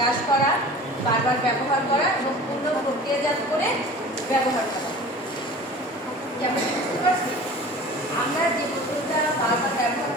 চাষ করা, বারবার ব্যবহার করা এবং পূর্ণ প্রক্রিয়াজাত করে ব্যবহার করা। আমরা যে বোতলটা বারবার ব্যবহার